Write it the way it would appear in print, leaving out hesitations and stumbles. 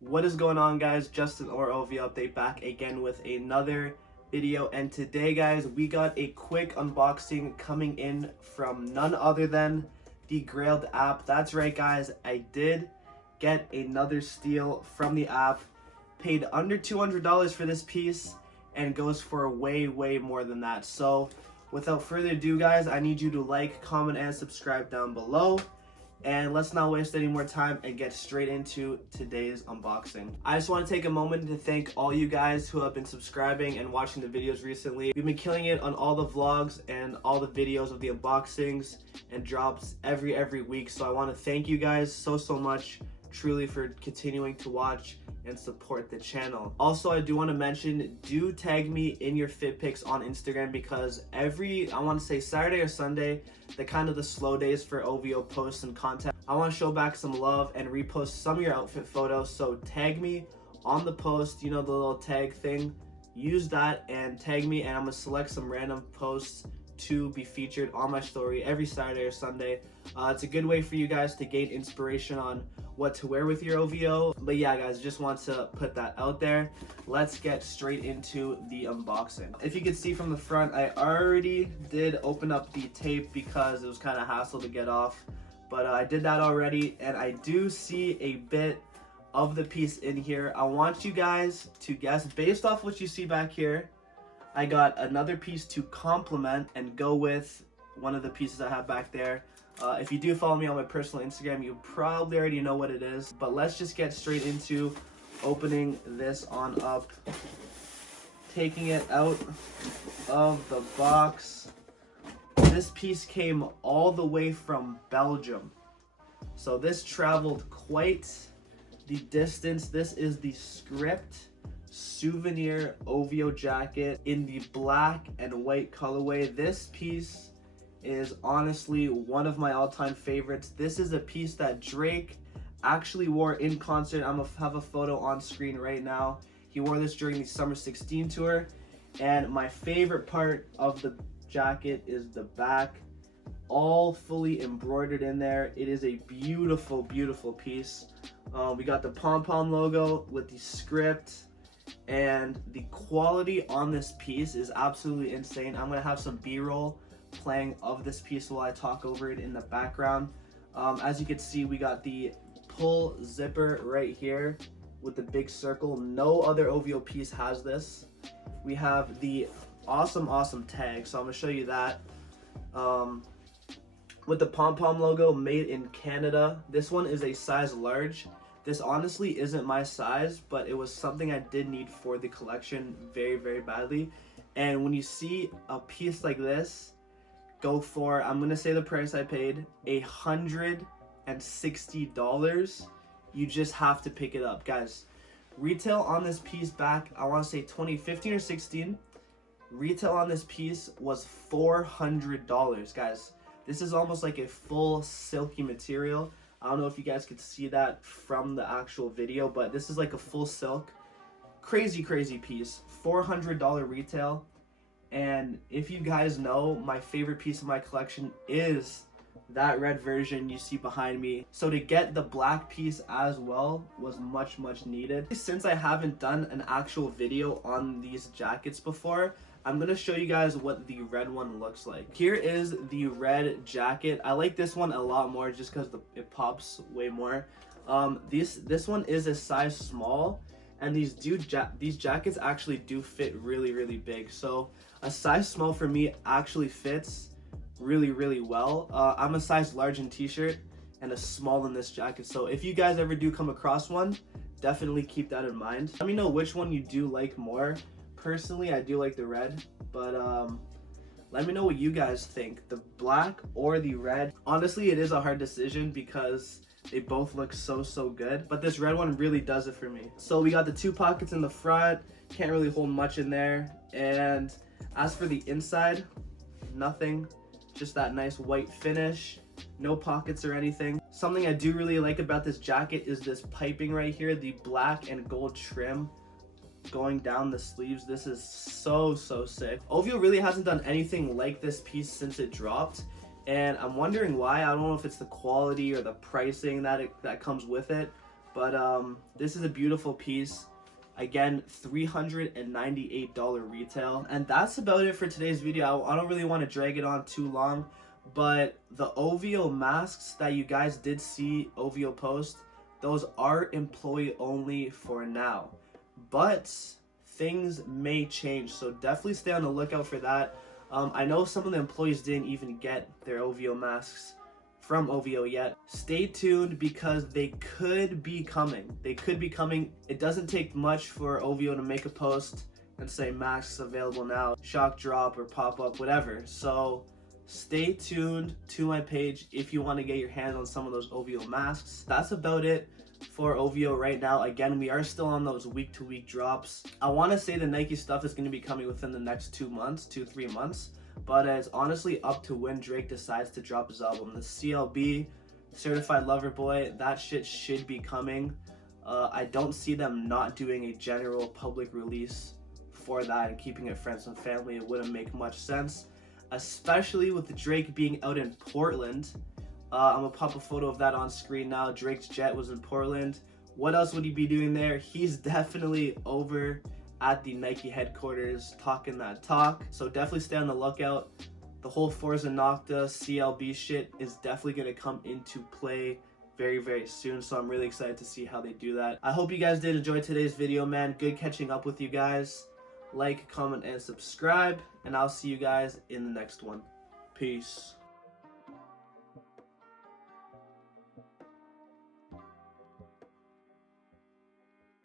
What is going on, guys? Justin or OV update back again with another video, and today guys we got a quick unboxing coming in from none other than the Grailed app. That's right guys, I did get another steal from the app. Paid under $200 for this piece and goes for way more than that. So without further ado guys, I need you to like, comment, and subscribe down below. And let's not waste any more time and get straight into today's unboxing. I just want to take a moment to thank all you guys who have been subscribing and watching the videos recently. We've been killing it on all the vlogs and all the videos of the unboxings and drops every week. So I want to thank you guys so much truly for continuing to watch and support the channel. Also, I do want to mention, do tag me in your fit pics on Instagram, because every, I want to say Saturday or Sunday, the slow days for OVO posts and content, I want to show back some love and repost some of your outfit photos. So tag me on the post, you know, the little tag thing, use that and tag me, and I'm gonna select some random posts to be featured on my story every Saturday or Sunday. It's a good way for you guys to gain inspiration on what to wear with your OVO. But yeah guys, just want to put that out there. Let's get straight into the unboxing. If you can see from the front, I already did open up the tape because it was kind of hassle to get off, but I did that already, and I do see a bit of the piece in here. I want you guys to guess based off what you see back here. I got another piece to complement and go with one of the pieces I have back there. If you do follow me on my personal Instagram, you probably already know what it is, but let's just get straight into opening this on up, taking it out of the box. This piece came all the way from Belgium, so this traveled quite the distance. This is the Script souvenir OVO jacket in the black and white colorway. This piece is honestly one of my all-time favorites. This is a piece that Drake actually wore in concert. I'm gonna have a photo on screen right now. He wore this during the Summer 16 tour, and my favorite part of the jacket is the back, all fully embroidered in there. It is a beautiful piece. We got the pom-pom logo with the Script, and the quality on this piece is absolutely insane. I'm gonna have some b-roll playing of this piece while I talk over it in the background. As you can see, we got the pull zipper right here with the big circle. No other OVO piece has this. We have the awesome tag, so I'm gonna show you that, with the pom-pom logo, made in Canada. This one is a size large. This honestly isn't my size, but it was something I did need for the collection very badly. And when you see a piece like this go for, I'm gonna say the price I paid, $160, you just have to pick it up guys. Retail on this piece back, I want to say 2015 or 16, retail on this piece was $400 guys. This is almost like a full silky material. I don't know if you guys could see that from the actual video, but this is like a full silk, crazy piece. $400 retail. And if you guys know, my favorite piece of my collection is that red version you see behind me. So to get the black piece as well was much needed. Since I haven't done an actual video on these jackets before, I'm gonna show you guys what the red one looks like. Here is the red jacket. I like this one a lot more just because it pops way more. This one is a size small, and these jackets actually do fit really big. So a size small for me actually fits really well. I'm a size large in t-shirt and a small in this jacket, so if you guys ever do come across one, definitely keep that in mind. Let me know which one you do like more. Personally, I do like the red, but let me know what you guys think, the black or the red. Honestly, it is a hard decision because they both look so good, but this red one really does it for me. So we got the two pockets in the front, can't really hold much in there, and as for the inside, nothing, just that nice white finish, no pockets or anything. Something I do really like about this jacket is this piping right here, the black and gold trim going down the sleeves. This is so sick. OVO really hasn't done anything like this piece since it dropped, and I'm wondering why. I don't know if it's the quality or the pricing that comes with it, But this is a beautiful piece. Again, $398 retail. And that's about it for today's video. I don't really want to drag it on too long, but the OVO masks that you guys did see OVO post, those are employee only for now. But things may change, so definitely stay on the lookout for that. I know some of the employees didn't even get their OVO masks from OVO yet. Stay tuned because they could be coming. It doesn't take much for OVO to make a post and say masks available now, shock drop or pop up, whatever. So stay tuned to my page if you want to get your hands on some of those OVO masks. That's about it for OVO right now. Again, we are still on those week-to-week drops. I want to say the Nike stuff is going to be coming within the next 3 months. But it's honestly up to when Drake decides to drop his album. The CLB, Certified Lover Boy, that shit should be coming. I don't see them not doing a general public release for that and keeping it friends and family. It wouldn't make much sense, especially with Drake being out in Portland. I'm gonna pop a photo of that on screen now. Drake's jet was in Portland. What else would he be doing there? He's definitely over at the Nike headquarters talking that talk, so definitely stay on the lookout. The whole Forza Nocta CLB shit is definitely going to come into play very, very soon, so I'm really excited to see how they do that. I hope you guys did enjoy today's video, man. Good catching up with you guys. Like, comment, and subscribe, and I'll see you guys in the next one. Peace.